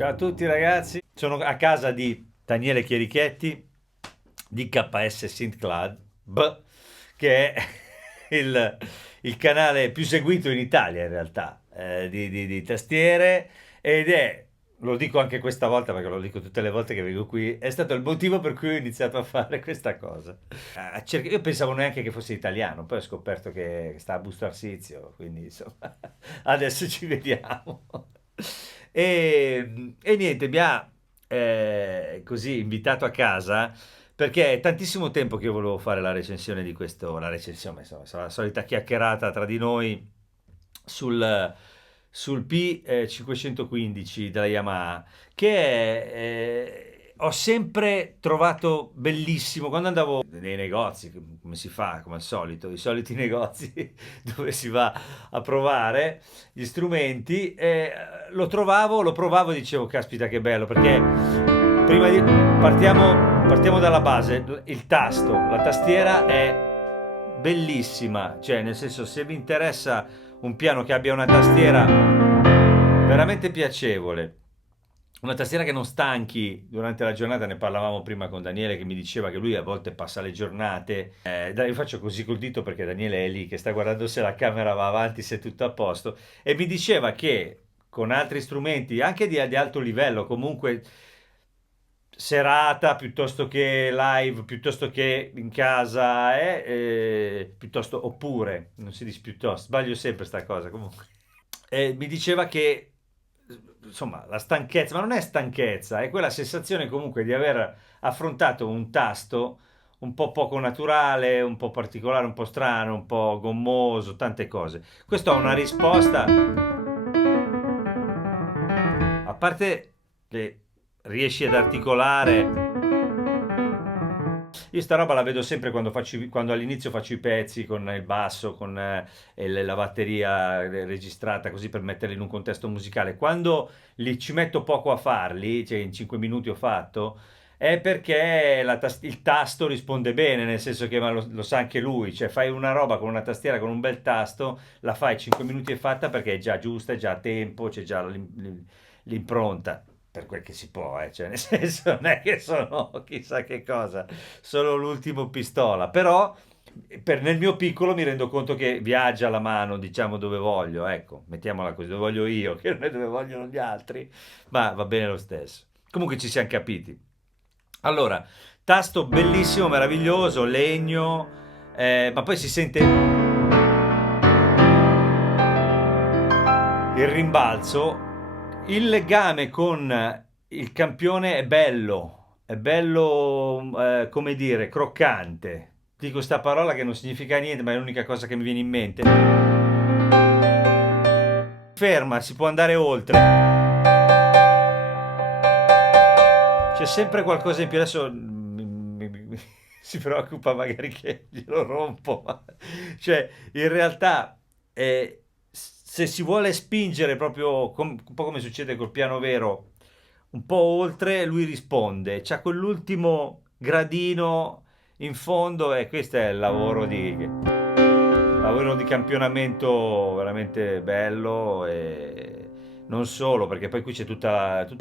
Ciao a tutti ragazzi, sono a casa di Daniele Chierichetti di KS Synth Club, che è il canale più seguito in Italia in realtà di tastiere ed è lo dico anche questa volta perché lo dico tutte le volte che vengo qui, è stato il motivo per cui ho iniziato a fare questa cosa. Io pensavo neanche che fosse italiano, poi ho scoperto che sta a Busto Arsizio, quindi insomma, adesso ci vediamo. E niente, mi ha così invitato a casa perché è tantissimo tempo che io volevo fare la recensione di questo, la recensione, insomma, la solita chiacchierata tra di noi sul, sul P515 della Yamaha, ho sempre trovato bellissimo quando andavo nei negozi, come si fa, come al solito, i soliti negozi dove si va a provare gli strumenti, lo provavo e dicevo, caspita che bello, perché prima di... partiamo dalla base, il tasto, la tastiera è bellissima, cioè nel senso se vi interessa un piano che abbia una tastiera veramente piacevole, una tastiera che non stanchi durante la giornata, ne parlavamo prima con Daniele che mi diceva che lui a volte passa le giornate, dai, io faccio così col dito perché Daniele è lì che sta guardando se la camera va avanti, se è tutto a posto, e mi diceva che con altri strumenti, anche di alto livello, comunque serata piuttosto che live, piuttosto che in casa, piuttosto oppure, non si dice piuttosto, sbaglio sempre sta cosa comunque. Mi diceva che insomma la stanchezza, ma non è stanchezza, è quella sensazione comunque di aver affrontato un tasto un po' poco naturale, un po' particolare, un po' strano, un po' gommoso, tante cose. Questo ha una risposta, a parte che riesci ad articolare. Io sta roba la vedo sempre quando all'inizio faccio i pezzi con il basso, con la batteria registrata così per metterli in un contesto musicale. Quando ci metto poco a farli, cioè in 5 minuti ho fatto, è perché il tasto risponde bene, nel senso che ma lo sa anche lui, cioè fai una roba con una tastiera con un bel tasto, la fai 5 minuti e fatta perché è già giusta, è già a tempo, c'è già l'impronta per quel che si può, cioè nel senso non è che sono chissà che cosa, sono l'ultimo pistola, però nel mio piccolo mi rendo conto che viaggia la mano, diciamo dove voglio, ecco, mettiamola così, dove voglio io, che non è dove vogliono gli altri, ma va bene lo stesso. Comunque ci siamo capiti. Allora, tasto bellissimo, meraviglioso, legno, ma poi si sente il rimbalzo, il legame con il campione è bello, come dire, croccante. Dico questa parola che non significa niente, ma è l'unica cosa che mi viene in mente. Ferma, si può andare oltre. C'è sempre qualcosa in più. Adesso si preoccupa magari che glielo rompo. Cioè, in realtà, se si vuole spingere proprio un po' come succede col piano vero, un po' oltre, lui risponde. C'ha quell'ultimo gradino in fondo e questo è il lavoro di campionamento veramente bello e non solo, perché poi qui c'è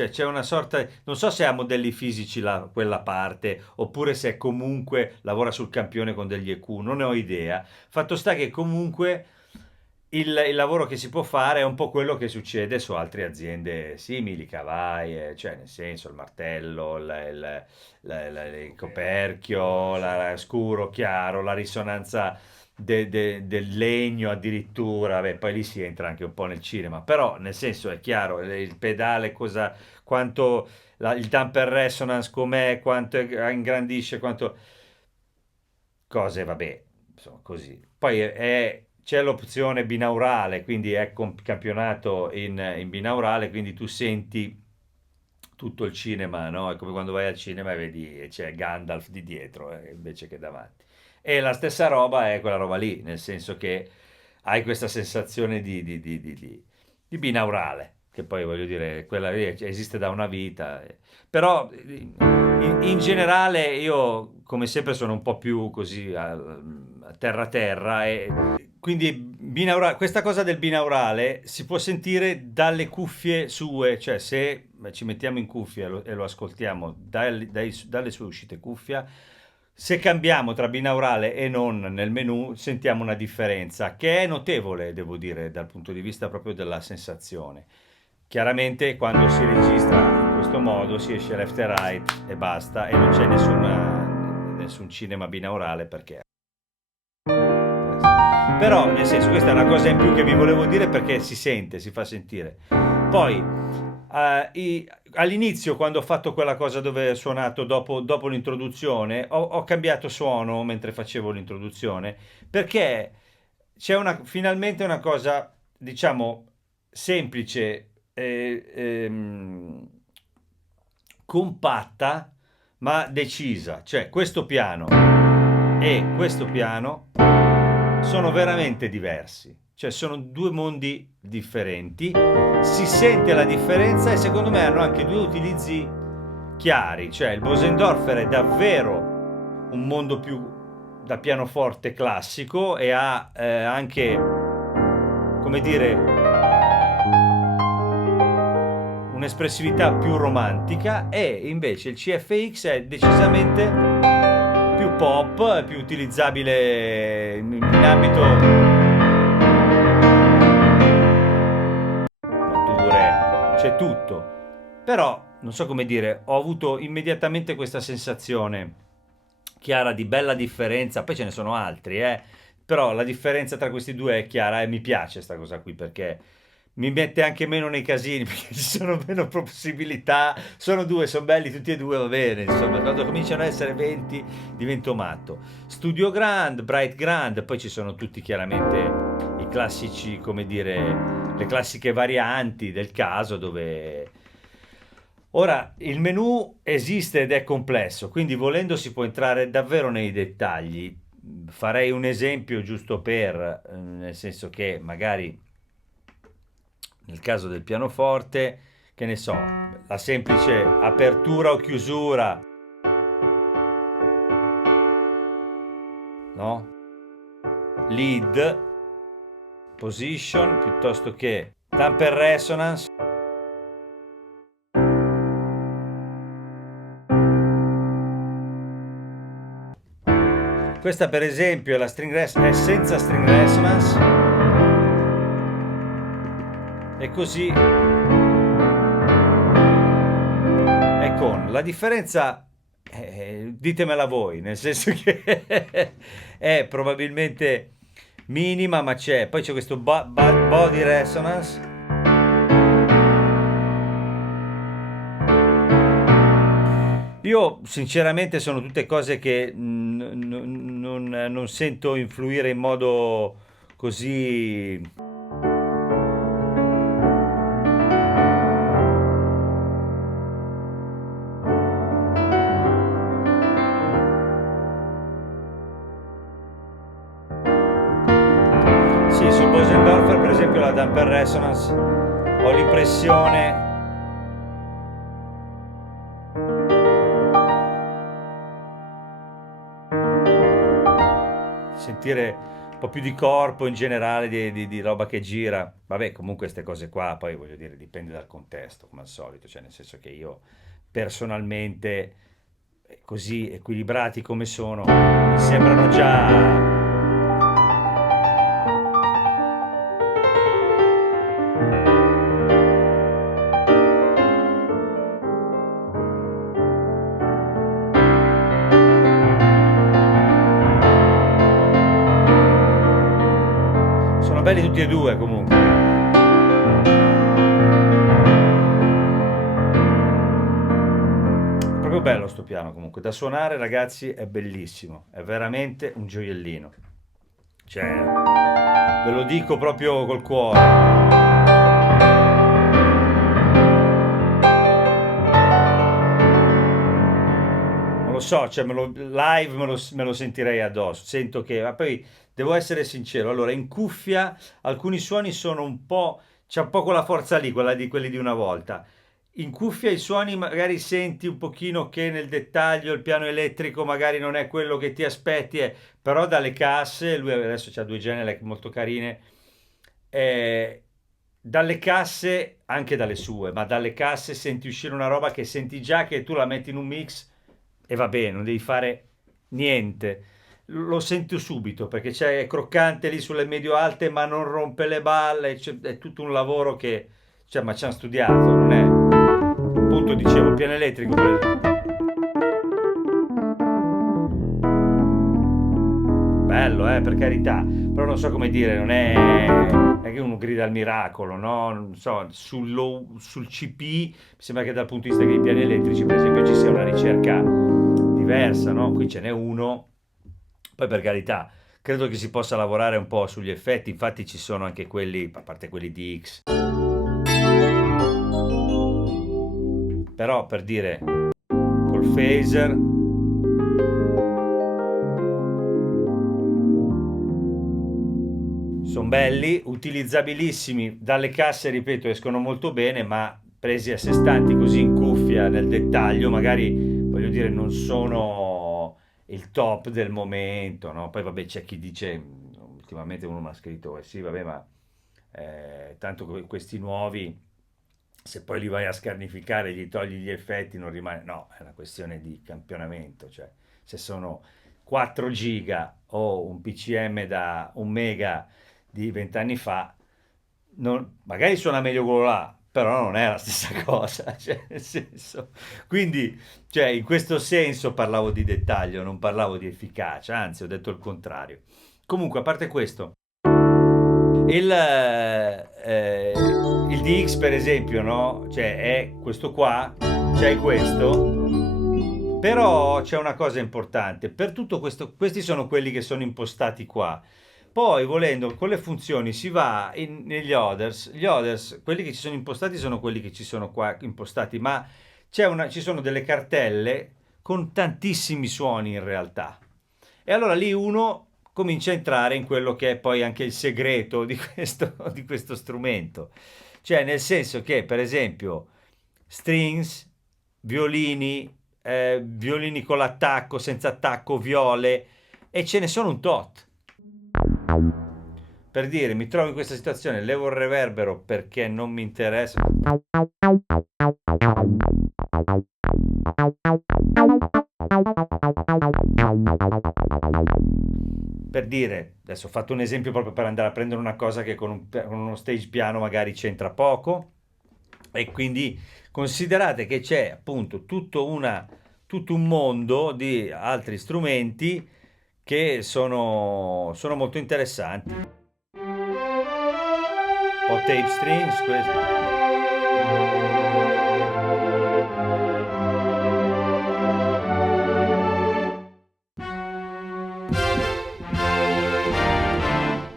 c'è una sorta, non so se ha modelli fisici quella parte, oppure se comunque lavora sul campione con degli EQ, non ne ho idea. Fatto sta che comunque il lavoro che si può fare è un po' quello che succede su altre aziende simili, Cavai, cioè nel senso il martello, il coperchio, scuro, chiaro, la risonanza del legno addirittura, beh, poi lì si entra anche un po' nel cinema, però nel senso è chiaro, il pedale quanto il damper resonance com'è, quanto ingrandisce, quanto cose, vabbè, insomma, così. Poi c'è l'opzione binaurale, quindi è campionato in binaurale, quindi tu senti tutto il cinema, no? È come quando vai al cinema e vedi c'è Gandalf di dietro invece che davanti. E la stessa roba è quella roba lì, nel senso che hai questa sensazione di binaurale, che poi voglio dire, quella lì esiste da una vita. Però in generale io, come sempre, sono un po' più così a terra terra e quindi questa cosa del binaurale si può sentire dalle cuffie sue, cioè se ci mettiamo in cuffia e lo ascoltiamo dalle sue uscite cuffia, se cambiamo tra binaurale e non nel menu sentiamo una differenza che è notevole, devo dire, dal punto di vista proprio della sensazione. chiaramente quando si registra in questo modo si esce left e right e basta, e non c'è nessun cinema binaurale perché... Però, nel senso, questa è una cosa in più che vi volevo dire perché si sente, si fa sentire. Poi, all'inizio, quando ho fatto quella cosa dove ho suonato dopo l'introduzione, ho cambiato suono mentre facevo l'introduzione, perché c'è finalmente una cosa, diciamo, semplice, compatta, ma decisa. Cioè, questo piano e questo piano sono veramente diversi. Cioè, sono due mondi differenti. Si sente la differenza e secondo me hanno anche due utilizzi chiari. Cioè, il Bosendorfer è davvero un mondo più da pianoforte classico e ha anche, come dire, un'espressività più romantica, e invece il CFX è decisamente più pop, più utilizzabile in ambito mature, c'è tutto. Però, non so come dire, ho avuto immediatamente questa sensazione chiara di bella differenza, poi ce ne sono altri, però la differenza tra questi due è chiara e mi piace questa cosa qui perché mi mette anche meno nei casini perché ci sono meno possibilità. Sono due, sono belli tutti e due, va bene. Insomma, quando cominciano ad essere 20 divento matto. Studio Grand, Bright Grand, poi ci sono tutti chiaramente i classici, come dire, le classiche varianti del caso dove... Ora, il menu esiste ed è complesso, quindi volendo si può entrare davvero nei dettagli. Farei un esempio giusto per, nel senso che magari nel caso del pianoforte, che ne so, la semplice apertura o chiusura, no? Lead, position, piuttosto che tamper resonance. Questa per esempio è la è senza string resonance, e così è con. La differenza, ditemela voi, nel senso che è probabilmente minima, ma c'è. Poi c'è questo body resonance. Io sinceramente sono tutte cose che non sento influire in modo così... Sì, sul Bosendorfer per esempio la damper resonance ho l'impressione sentire un po' più di corpo in generale, di roba che gira. Vabbè, comunque queste cose qua, poi voglio dire, dipende dal contesto, come al solito, cioè nel senso che io personalmente, così equilibrati come sono, mi sembrano già... Sono belli tutti e due comunque. È proprio bello sto piano comunque. Da suonare, ragazzi, è bellissimo. È veramente un gioiellino. Cioè, ve lo dico proprio col cuore. Non lo so, cioè live me lo sentirei addosso. Sento che... Ma poi devo essere sincero. Allora, in cuffia alcuni suoni sono un po'... C'è un po' quella forza lì, quella di quelli di una volta. In cuffia i suoni magari senti un pochino che nel dettaglio il piano elettrico magari non è quello che ti aspetti, però dalle casse, lui adesso c'ha due Genelec molto carine, eh, dalle casse, anche dalle sue, ma dalle casse senti uscire una roba che senti già che tu la metti in un mix e va bene, non devi fare niente. Lo sento subito perché c'è è croccante lì sulle medio-alte, ma non rompe le balle, è tutto un lavoro che cioè, ma ci hanno studiato, non è... Appunto dicevo, il piano elettrico, bello, per carità, però non so come dire, non è che uno grida al miracolo, no? Non so, sul CP, mi sembra che dal punto di vista dei piani elettrici, per esempio, ci sia una ricerca diversa, no? Qui ce n'è uno, poi per carità, credo che si possa lavorare un po' sugli effetti, infatti ci sono anche quelli, a parte quelli di X, però per dire, col phaser sono belli, utilizzabilissimi, dalle casse, ripeto, escono molto bene, ma presi a sé stanti così in cuffia nel dettaglio, magari, voglio dire, non sono il top del momento, no? Poi vabbè, c'è chi dice, ultimamente uno mi ha scritto, sì, vabbè, ma tanto questi nuovi, se poi li vai a scarnificare, gli togli gli effetti, non rimane... No, è una questione di campionamento, cioè se sono 4 giga o un PCM da 1 mega di 20 anni fa, magari suona meglio quello là, però non è la stessa cosa, cioè, nel senso, quindi, cioè, in questo senso parlavo di dettaglio, non parlavo di efficacia, anzi ho detto il contrario. Comunque, a parte questo, il DX per esempio, no? Cioè è questo qua, c'è questo, però c'è una cosa importante, per tutto questo, questi sono quelli che sono impostati qua. Poi volendo con le funzioni si va negli others, gli others, quelli che ci sono impostati sono quelli che ci sono qua impostati, ma ci sono delle cartelle con tantissimi suoni in realtà. E allora lì uno comincia a entrare in quello che è poi anche il segreto di questo strumento. Cioè, nel senso che, per esempio, strings, violini, violini con l'attacco, senza attacco, viole, e ce ne sono un tot. Per dire, mi trovo in questa situazione, levo il reverbero perché non mi interessa. Per dire, adesso ho fatto un esempio proprio per andare a prendere una cosa che con uno stage piano magari c'entra poco, e quindi considerate che c'è appunto tutto un mondo di altri strumenti che sono molto interessanti. Un po' tape strings, questo.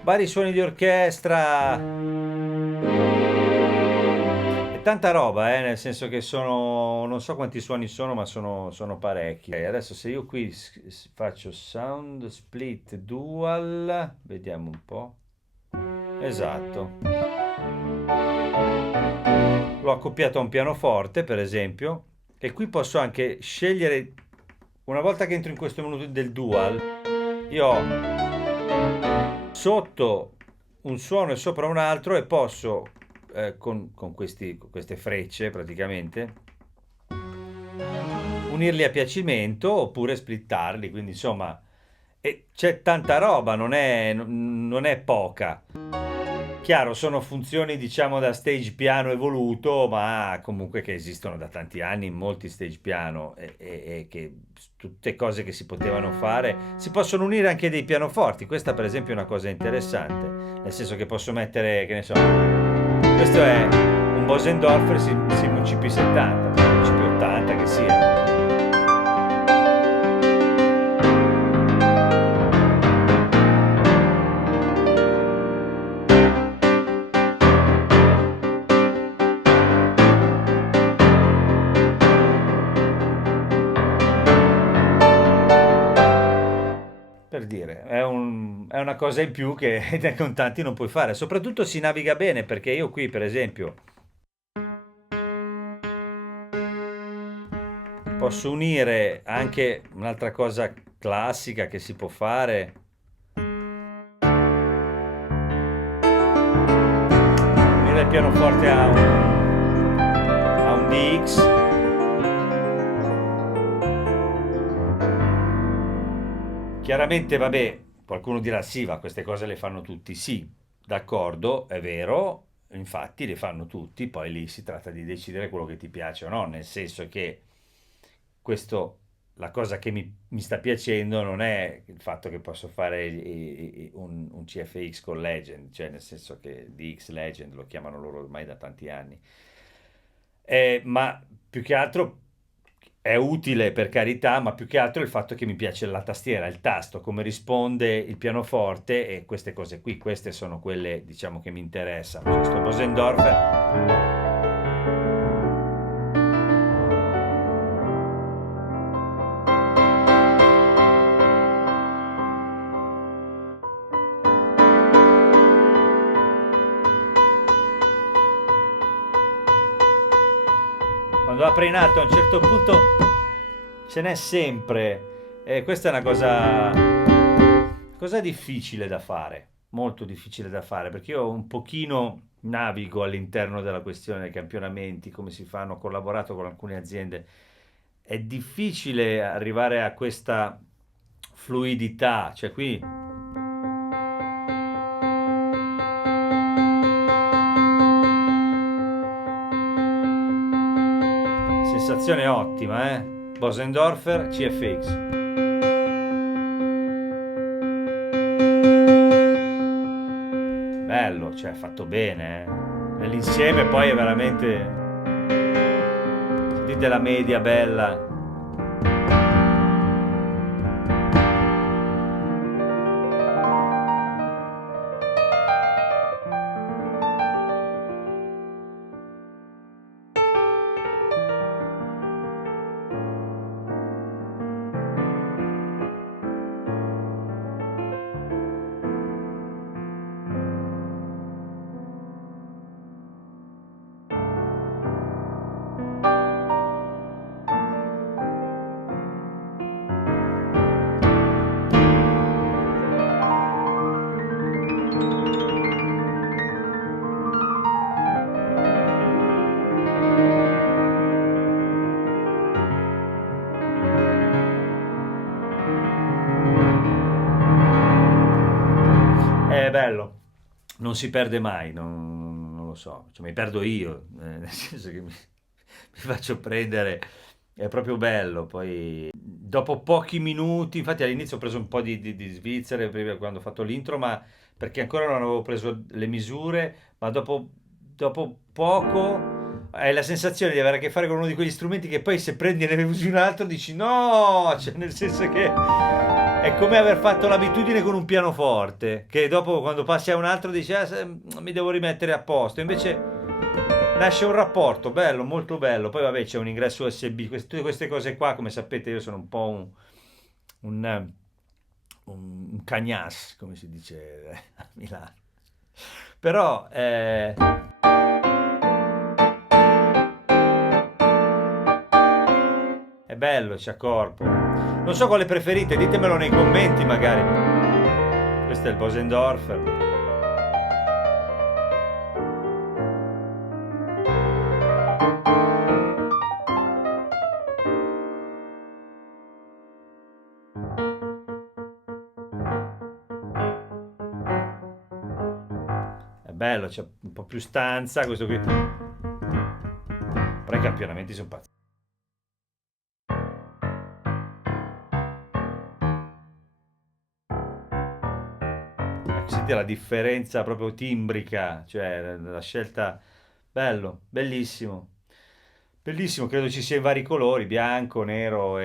Vari suoni di orchestra, è tanta roba, nel senso che sono, non so quanti suoni sono, ma sono parecchi. Adesso se io qui faccio sound split dual, vediamo un po'. Esatto. L'ho accoppiato a un pianoforte, per esempio, e qui posso anche scegliere, una volta che entro in questo menu del dual, io ho sotto un suono e sopra un altro e posso, con queste frecce praticamente, unirli a piacimento oppure splittarli, quindi insomma c'è tanta roba, non è poca. Chiaro, sono funzioni diciamo da stage piano evoluto, ma comunque che esistono da tanti anni in molti stage piano e che tutte cose che si potevano fare, si possono unire anche dei pianoforti. Questa per esempio è una cosa interessante, nel senso che posso mettere, che ne so, questo è un Bosendorfer insieme a un CP70, un CP80 che sia. Per dire, è una cosa in più che con tanti non puoi fare. Soprattutto si naviga bene perché io qui, per esempio, posso unire anche un'altra cosa classica che si può fare. Unire il pianoforte a un DX. Chiaramente, vabbè, qualcuno dirà sì, ma queste cose le fanno tutti. Sì, d'accordo, è vero, infatti li fanno tutti, poi lì si tratta di decidere quello che ti piace o no, nel senso che questo, la cosa che mi sta piacendo non è il fatto che posso fare un CFX con Legend, cioè nel senso che DX Legend lo chiamano loro ormai da tanti anni. Ma più che altro è utile per carità, ma più che altro il fatto che mi piace la tastiera, il tasto, come risponde il pianoforte e queste cose qui, queste sono quelle diciamo che mi interessano. Cioè, sto Bosendorfer. Quando apre in alto a un certo punto ce n'è sempre. E questa è una cosa difficile da fare, molto difficile da fare, perché io un pochino navigo all'interno della questione dei campionamenti, come si fanno, ho collaborato con alcune aziende. È difficile arrivare a questa fluidità, cioè qui sensazione ottima, eh? Bosendorfer CFX. Bello, cioè fatto bene, eh. Nell'insieme poi è veramente... Sentite la media bella. È bello, non si perde mai, non lo so, cioè, mi perdo io, nel senso che mi faccio prendere, è proprio bello. Poi dopo pochi minuti, infatti all'inizio ho preso un po' di Svizzere prima quando ho fatto l'intro, ma perché ancora non avevo preso le misure, ma dopo poco hai la sensazione di avere a che fare con uno di quegli strumenti che poi se prendi e ne usi un altro dici no, cioè nel senso che è come aver fatto l'abitudine con un pianoforte, che dopo quando passi a un altro dici mi devo rimettere a posto, invece nasce un rapporto bello, molto bello, poi vabbè c'è un ingresso USB, tutte queste cose qua, come sapete io sono un po' un, un cagnas, come si dice a Milano, però è bello, c'è corpo. Non so quale preferite, ditemelo nei commenti magari. Questo è il Bosendorfer. È bello, c'è un po' più stanza, questo qui. Però i campionamenti sono pazzeschi. Sentite la differenza proprio timbrica, cioè la scelta, bello, bellissimo, bellissimo, credo ci sia in vari colori, bianco, nero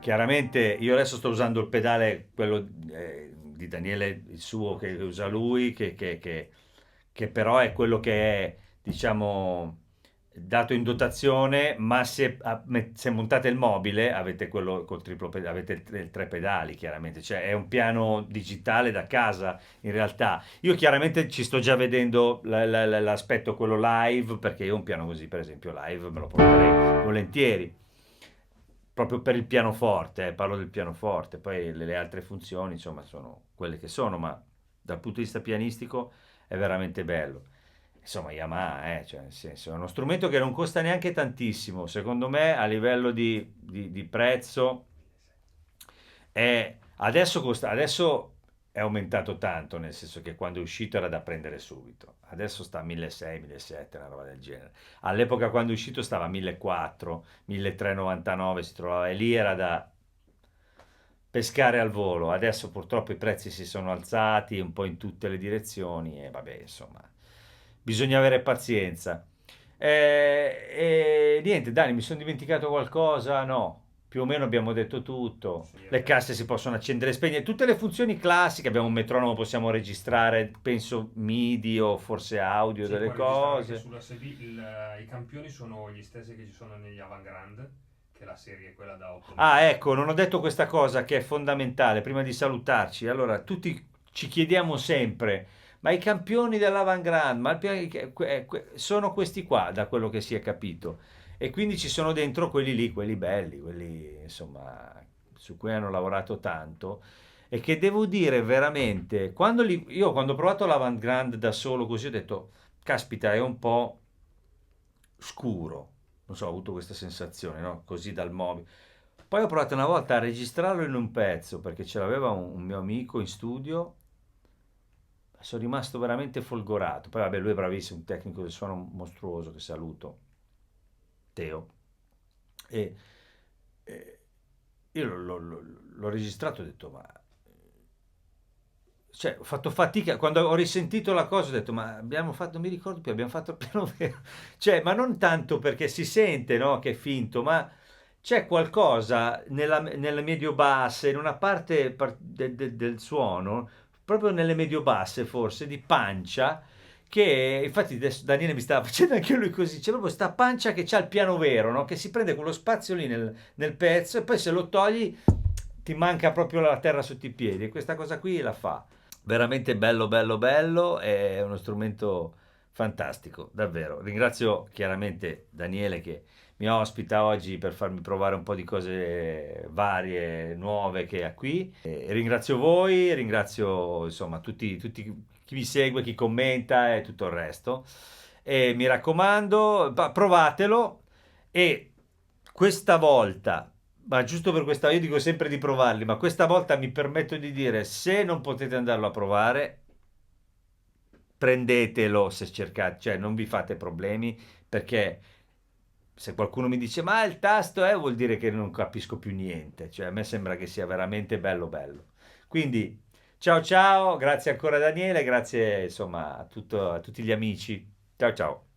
chiaramente io adesso sto usando il pedale, quello di Daniele, il suo che usa lui, che però è quello che è, diciamo, dato in dotazione, ma se montate il mobile avete quello col triplo pedale, avete tre pedali chiaramente, cioè è un piano digitale da casa in realtà. Io chiaramente ci sto già vedendo l'aspetto quello live, perché io un piano così per esempio live me lo porterei volentieri proprio per il pianoforte, parlo del pianoforte, poi le altre funzioni insomma sono quelle che sono, ma dal punto di vista pianistico è veramente bello. Insomma, Yamaha, cioè, nel senso, è uno strumento che non costa neanche tantissimo, secondo me a livello di prezzo è, adesso costa, adesso è aumentato tanto, nel senso che quando è uscito era da prendere subito. Adesso sta a 1600, 1700, una roba del genere. All'epoca quando è uscito stava a 1400, 1399 si trovava e lì era da pescare al volo. Adesso purtroppo i prezzi si sono alzati un po' in tutte le direzioni e vabbè, insomma, bisogna avere pazienza. E niente, Dani, mi sono dimenticato qualcosa? No, più o meno abbiamo detto tutto. Sì, Le abbiamo... casse si possono accendere e spegnere, tutte le funzioni classiche. Abbiamo un metronomo, possiamo registrare, penso MIDI o forse audio Sì, delle puoi registrare anche cose. sulla SB. I campioni sono gli stessi che ci sono negli Avantgrande, che è la serie quella da 8 Ah, metri. ecco, non ho detto questa cosa che è fondamentale prima di salutarci. Allora, tutti ci chiediamo sempre, ma i campioni dell'Avantgrande, ma sono questi qua, da quello che si è capito. E quindi ci sono dentro quelli lì, quelli belli, quelli insomma su cui hanno lavorato tanto. E che devo dire veramente, io quando ho provato l'Avantgrande da solo così ho detto, caspita, è un po' scuro. Non so, ho avuto questa sensazione, no? Così dal mobile. Poi ho provato una volta a registrarlo in un pezzo perché ce l'aveva un mio amico in studio. Sono rimasto veramente folgorato. Poi, vabbè, lui è bravissimo, un tecnico del suono mostruoso che saluto, Teo. E, e io l'ho registrato e ho detto, ma cioè, ho fatto fatica, quando ho risentito la cosa ho detto, ma abbiamo fatto, non mi ricordo più, abbiamo fatto il piano vero. Cioè, ma non tanto perché si sente, no, che è finto, ma c'è qualcosa nelle medio-basse, in una parte del suono, proprio nelle medio-basse forse, di pancia, che infatti adesso Daniele mi stava facendo anche lui così, c'è proprio sta pancia che c'ha il piano vero, no? Che si prende quello spazio lì nel pezzo e poi se lo togli ti manca proprio la terra sotto i piedi e questa cosa qui la fa. Veramente bello, bello, bello, è uno strumento fantastico, davvero. Ringrazio chiaramente Daniele che mi ospita oggi per farmi provare un po' di cose varie, nuove che ha qui. E ringrazio voi, ringrazio insomma tutti chi mi segue, chi commenta e tutto il resto. E mi raccomando, provatelo e questa volta, ma giusto per questa, io dico sempre di provarli, ma questa volta mi permetto di dire, se non potete andarlo a provare, prendetelo se cercate, cioè non vi fate problemi, perché se qualcuno mi dice, ma il tasto è, vuol dire che non capisco più niente, cioè a me sembra che sia veramente bello bello. Quindi, ciao ciao, grazie ancora Daniele, grazie insomma a tutti gli amici. Ciao ciao.